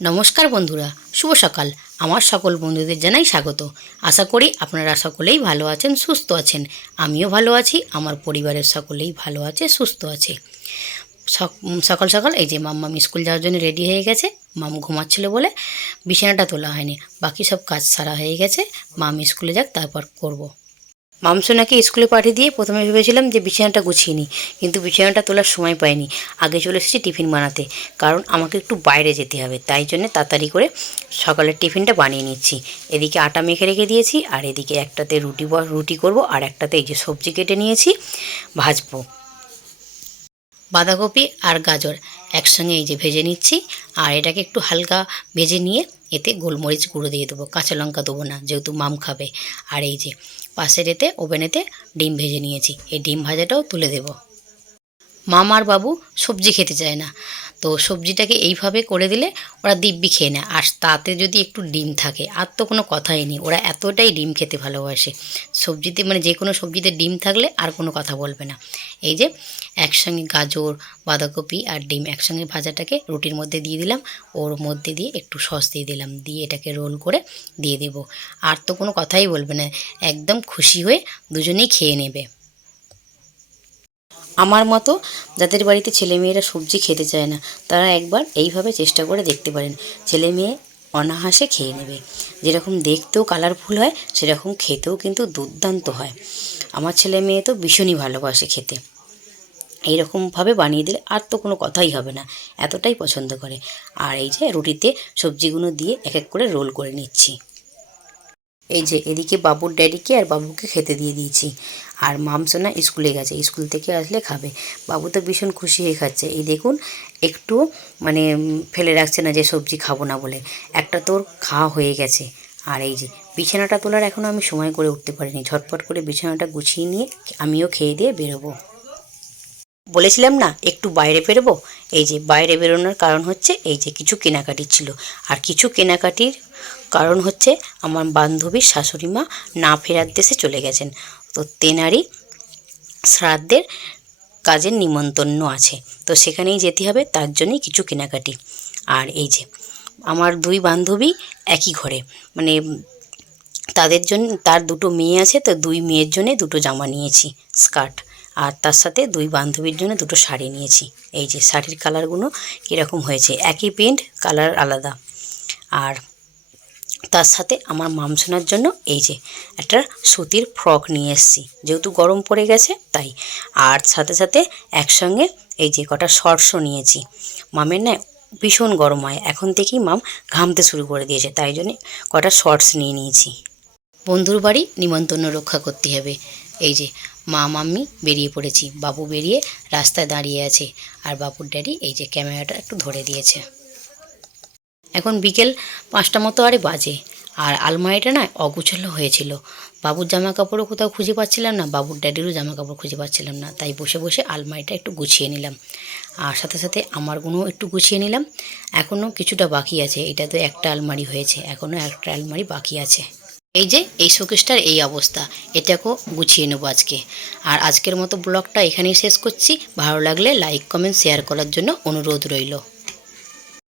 নমস্কার বন্ধুরা, শুভ সকাল। আমার সকল বন্ধুদের জানাই স্বাগত। আশা করি আপনারা সকলেই ভালো আছেন, সুস্থ আছেন। আমিও ভালো আছি, আমার পরিবারের সকলেই ভালো আছে, সুস্থ আছে। সকাল সকাল এই যে মাম্মাম স্কুল যাওয়ার জন্য রেডি হয়ে গেছে। মাম ঘুমাচ্ছিল বলে বিছানাটা তোলা হয়নি, বাকি সব কাজ সারা হয়ে গেছে। মাম স্কুলে যাক, তারপর করব। মামসোনাকে স্কুলে পাঠিয়ে দিয়ে প্রথমে ভেবেছিলাম যে বিছানাটা গুছিয়ে নিই, কিন্তু বিছানাটা তোলার সময় পাইনি। আগে চলে এসেছি টিফিন বানাতে, কারণ আমাকে একটু বাইরে যেতে হবে। তাই জন্য তাড়াতাড়ি করে সকালের টিফিনটা বানিয়ে নিচ্ছি। এদিকে আটা মেখে রেখে দিয়েছি, আর এদিকে একটাতে রুটি করব, আর একটাতে এই যে সবজি কেটে নিয়েছি, ভাজবো। বাঁধাকপি আর গাজর একসঙ্গে এই যে ভেজে নিচ্ছি। আর এটাকে একটু হালকা ভেজে নিয়ে এতে গোলমরিচ গুঁড়ো দিয়ে দেবো, কাঁচা লঙ্কা দেবো না, যেহেতু মাম খাবে। আর এই যে পাশের ওভেনেতে ডিম ভেজে নিয়েছি, এই ডিম ভাজাটাও তুলে দেবো। মাম আর বাবু সবজি খেতে চায় না, তো সবজিটাকে এইভাবে করে দিলে ওরা দিব্যি খেয়ে নেয়। আর তাতে যদি একটু ডিম থাকে, আর তো কোনো কথাই নেই, ওরা এতটাই ডিম খেতে ভালোবাসে। সবজিতে মানে যে কোনো সবজিতে ডিম থাকলে আর কোনো কথা বলবে না। এই যে একসঙ্গে গাজর, বাঁধাকপি আর ডিম একসঙ্গে ভাজাটাকে রুটির মধ্যে দিয়ে দিলাম, ওর মধ্যে দিয়ে একটু সস দিয়ে দিলাম, দিয়ে এটাকে রোল করে দিয়ে দেবো। আর তো কোনো কথাই বলবে না, একদম খুশি হয়ে দুজনেই খেয়ে নেবে। আমার মতো যাদের বাড়িতে ছেলেমেয়েরা সবজি খেতে চায় না, তারা একবার এইভাবে চেষ্টা করে দেখতে পারেন। ছেলে মেয়ে অনায়াসে খেয়ে নেবে। যেরকম দেখতেও কালারফুল হয়, সেরকম খেতেও কিন্তু দুর্দান্ত হয়। আমার ছেলে মেয়ে তো ভীষণই ভালোবাসে খেতে। এইরকমভাবে বানিয়ে দিলে আর তো কোনো কথাই হবে না, এতটাই পছন্দ করে। আর এই যে রুটিতে সবজিগুলো দিয়ে এক এক করে রোল করে নিচ্ছি। এই যে এদিকে বাবুর ড্যাডিকে আর বাবুকে খেতে দিয়ে দিয়েছি। আর মামসোনা স্কুলে গেছে, স্কুল থেকে আসলে খাবে। বাবু তো ভীষণ খুশি হয়ে খাচ্ছে। এই দেখুন, একটু মানে ফেলে রাখছে না যে সবজি খাবো না বলে। একটা তোর খাওয়া হয়ে গেছে। আর এই যে বিছানাটা তোলার এখনও আমি সময় করে উঠতে পারিনি। ঝটপট করে বিছানাটা গুছিয়ে নিয়ে আমিও খেয়ে দিয়ে বেরোবো। বলেছিলাম না একটু বাইরে বেরোবো। এই যে বাইরে বেরোনোর কারণ হচ্ছে এই যে কিছু কেনাকাটির ছিল। আর কিছু কেনাকাটির কারণ হচ্ছে আমার বান্ধবীর শাশুড়ি মা না ফেরার দেশে চলে গেছেন, তো তেনারই শ্রাদ্ধের কাজের নিমন্ত্রণ আছে, তো সেখানেই যেতে হবে, তার জন্যই কিছু কেনাকাটি। আর এই যে আমার দুই বান্ধবী একই ঘরে, মানে তাদের জন্য, তার দুটো মেয়ে আছে, তো দুই মেয়ের জন্যে দুটো জামা নিয়েছি, স্কার্ট। আর তার সাথে দুই বান্ধবীর জন্য দুটো শাড়ি নিয়েছি। এই যে শাড়ির কালারগুলো কীরকম হয়েছে, একই প্রিন্ট, কালার আলাদা। আর তার সাথে আমার মামসোনার জন্য এই যে একটা সুতির ফ্রক নিয়ে এসেছি, যেহেতু গরম পড়ে গেছে তাই। আর সাথে সাথে একসঙ্গে এই যে কটা শর্টসও নিয়েছি। মামের না ভীষণ গরম হয়, এখন থেকেই মাম ঘামতে শুরু করে দিয়েছে, তাই জন্যে কটা শর্টস নিয়ে নিয়েছি। বন্ধুর বাড়ি নিমন্ত্রণ রক্ষা করতে হবে। এই যে মা মাম্মি বেরিয়ে পড়েছি, বাবু বেরিয়ে রাস্তায় দাঁড়িয়ে আছে, আর বাবুর ড্যাডি এই যে ক্যামেরাটা একটু ধরে দিয়েছে। এখন বিকেল 5টা মতো আরে বাজে। আর আলমারিটা না অগুছালো হয়েছিল। বাবুর জামা কাপড়ও কোথাও খুঁজে পাচ্ছিলাম না, বাবুর ড্যাডিরও জামা কাপড় খুঁজে পাচ্ছিলাম না, তাই বসে বসে আলমারিটা একটু গুছিয়ে নিলাম। আর সাথে সাথে আমারগুলোও একটু গুছিয়ে নিলাম। এখনও কিছুটা বাকি আছে, এটা তো একটা আলমারি হয়েছে, এখনও একটা আলমারি বাকি আছে। এই যে এই শোকেসটার এই অবস্থা, এটাকেও গুছিয়ে নেবো আজকে। আর আজকের মতো ব্লগটা এখানেই শেষ করছি। ভালো লাগলে লাইক, কমেন্ট, শেয়ার করার জন্য অনুরোধ রইল।